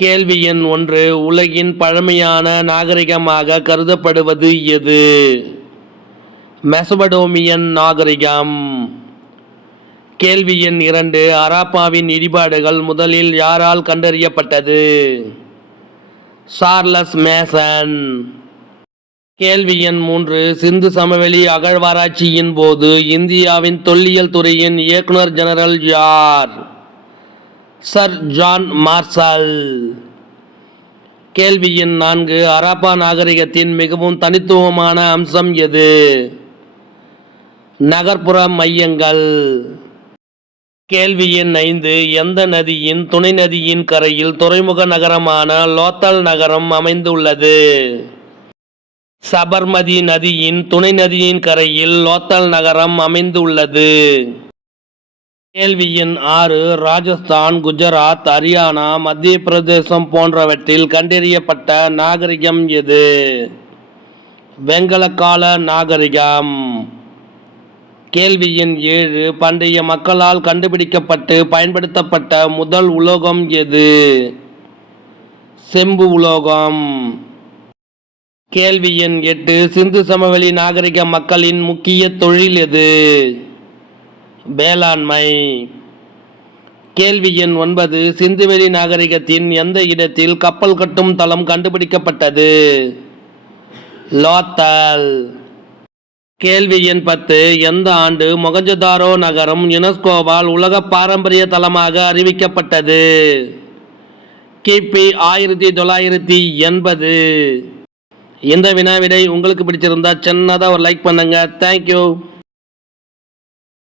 கேள்வி எண் 1. உலகின் பழமையான நாகரிகமாக கருதப்படுவது எது? மெசபடோமியன் நாகரிகம். கேள்வி எண் 2. ஹராப்பாவின் இடிபாடுகள் முதலில் யாரால் கண்டறியப்பட்டது? Charles Mason. கேள்வி எண் 3. சிந்து சமவெளி அகழ்வாராய்ச்சியின் போது இந்தியாவின் தொல்லியல் துறையின் இயக்குனர் ஜெனரல் யார்? Sir John Marshall. கேள்வி எண் 4. ஹராப்பா நாகரிகத்தின் மிகவும் தனித்துவமான அம்சம் எது? நகர்ப்புற மையங்கள். கேள்வி எண் 5. எந்த நதியின் துணை நதியின் கரையில் துறைமுக நகரமான லோத்தல் நகரம் அமைந்துள்ளது? சபர்மதி நதியின் துணை நதியின் கரையில் லோத்தல் நகரம் அமைந்துள்ளது. கேள்வி எண் 6. ராஜஸ்தான், குஜராத், ஹரியானா, மத்திய பிரதேசம் போன்றவற்றில் கண்டறியப்பட்ட நாகரிகம் எது? வெங்கலக்கால நாகரிகம். கேள்வி எண் 7. பண்டைய மக்களால் கண்டுபிடிக்கப்பட்டு பயன்படுத்தப்பட்ட முதல் உலோகம் எது? செம்பு உலோகம். கேள்வி எண் 8. சிந்து சமவெளி நாகரிக மக்களின் முக்கிய தொழில் எது? வேளாண்மை. கேள்வி எண் 9. சிந்துவெளி நாகரிகத்தின் எந்த இடத்தில் கப்பல் கட்டும் தளம் கண்டுபிடிக்கப்பட்டது? லோத்தல். கேள்வி எண் 10. எந்த ஆண்டு மொகஞ்சதாரோ நகரம் யுனெஸ்கோவால் உலக பாரம்பரிய தலமாக அறிவிக்கப்பட்டது? கிபி 1980. இந்த வினாவிடை உங்களுக்கு பிடிச்சிருந்தா சின்னதாக ஒரு லைக் பண்ணுங்க. தேங்க்யூ.